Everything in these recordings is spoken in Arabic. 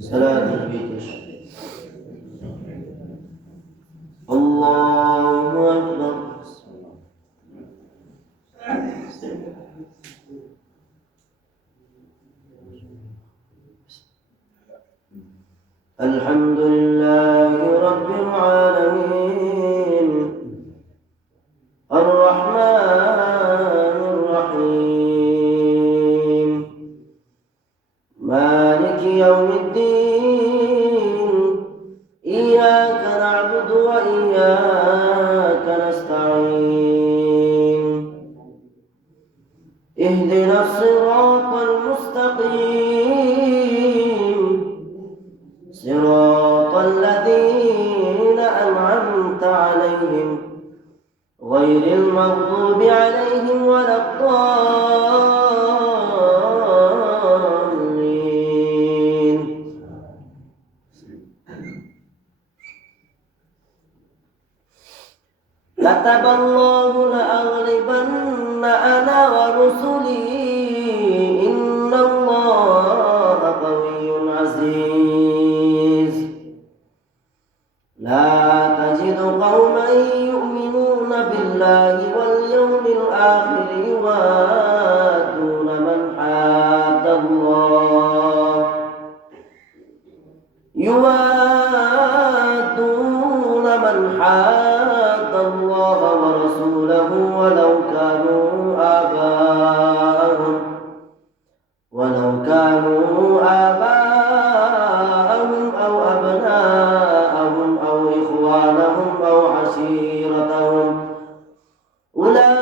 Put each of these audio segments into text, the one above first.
صلاة البيت. الله أكبر. الحمد لله رب العالمين الرحمن الرحيم مالك يوم الدين إياك نعبد وإياك نستعين اهدنا الصراط المستقيم صراط الذين أنعمت عليهم غير المغضوب عليهم ولا الضالين. كتب الله لأغلبن أنا ورسلي إن الله قوي عزيز. لا تجد قوما يؤمنون بالله واليوم الآخر يوادون من حاد الله ورسوله ولو كانوا آباءهم أو أبناءهم أو إخوانهم أو عشيرتهم أولئك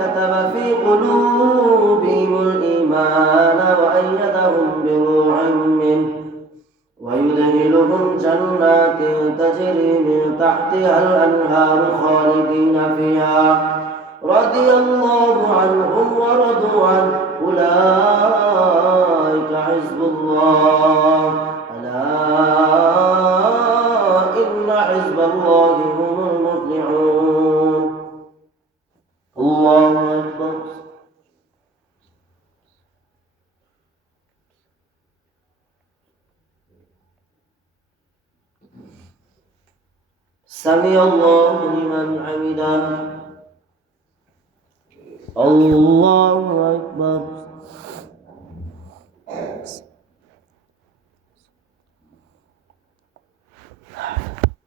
كتب في قلوبهم الإيمان وأيدهم بروح منه ويدخلهم جنات تجري من تحتها الأنهار خالدين فيها رضي الله عنهم ورضوا عنه أولئك حزب الله ألا إن حزب الله هم المفلحون. الله أكبر. سمع الله لمن حمده. الله أكبر.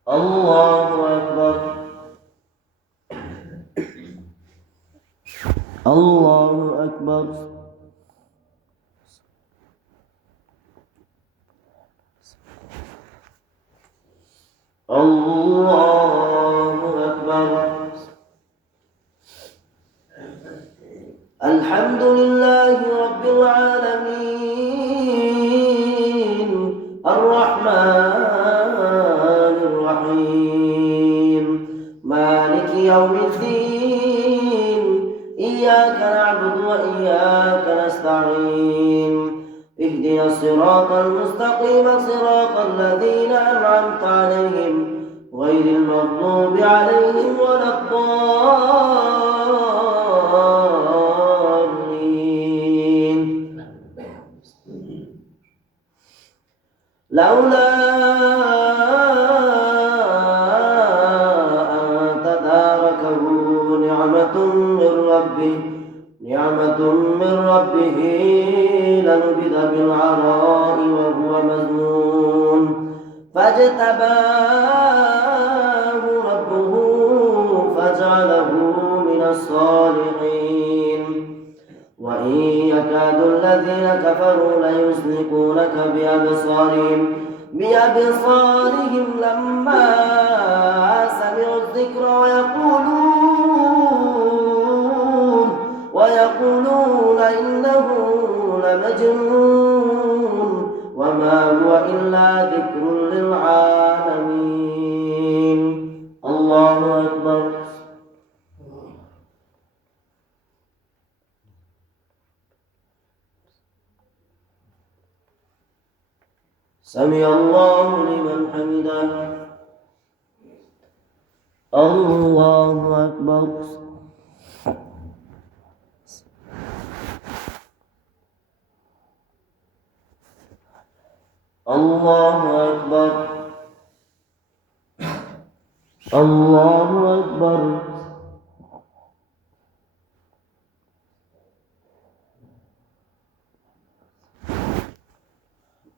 الله أكبر. الله أكبر. الله أكبر. الحمد لله رب العالمين الرحمن الرحيم مالك يوم الدين إياك نعبد وإياك نستعين اهدنا الصراط المستقيم صراط الذين أنعمت عليهم غير المغضوب عليهم ولا الضالين. لولا أن تداركه نعمة من ربه لنبذ بالعراء وهو مذموم فاجتباه ربه فجعله من الصالحين. وإن يكاد الذين كفروا ليزلقونك بأبصارهم لما سمعوا الذكر ويقولون إنه لمجنون وما هو إلا ذكر للعالمين. الله أكبر. سمع الله لمن حمده. الله أكبر. الله أكبر الله أكبر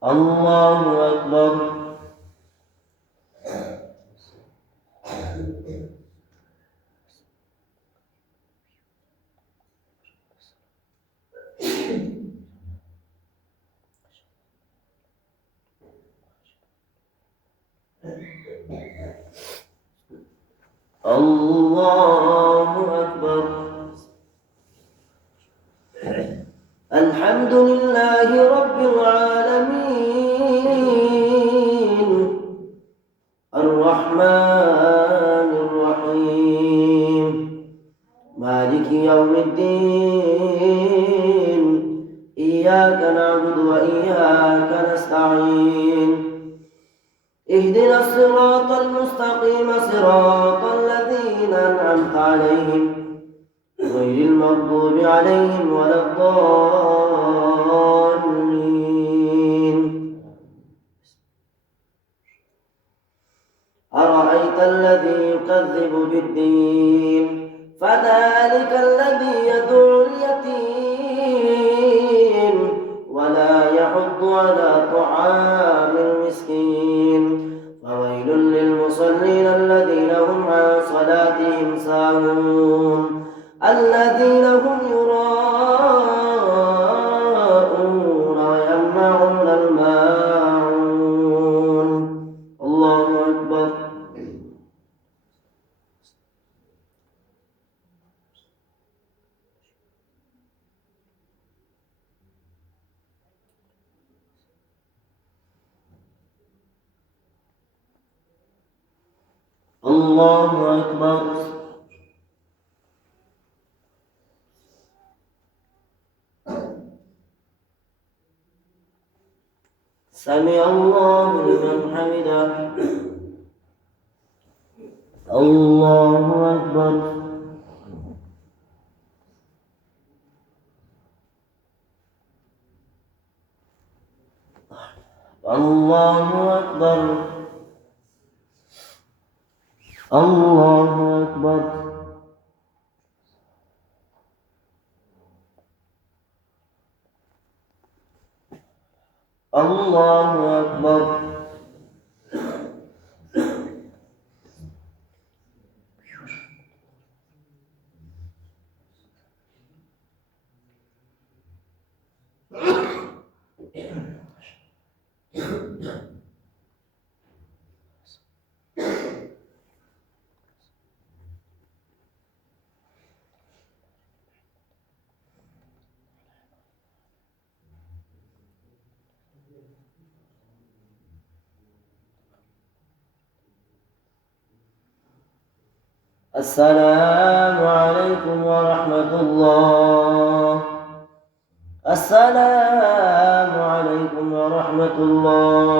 الله أكبر الله أكبر الحمد لله رب العالمين الرحمن الرحيم مالك يوم الدين إياك نعبد وإياك نستعين اهدنا الصراط المستقيم صراط الذين أنعمت عليهم غير المغضوب عليهم ولا الضالين أرأيت الذي يكذب بالدين فذلك الذي يدعو اليتيم ولا يحض على طعام المسكين فويل للمصلين الذين هم عن صلاتهم ساهون الذين هم يراءون ويمنعون الماعون الله أكبر الله أكبر سمع الله لمن حمده الله أكبر الله أكبر الله أكبر الله أكبر السلام عليكم ورحمة الله السلام عليكم ورحمة الله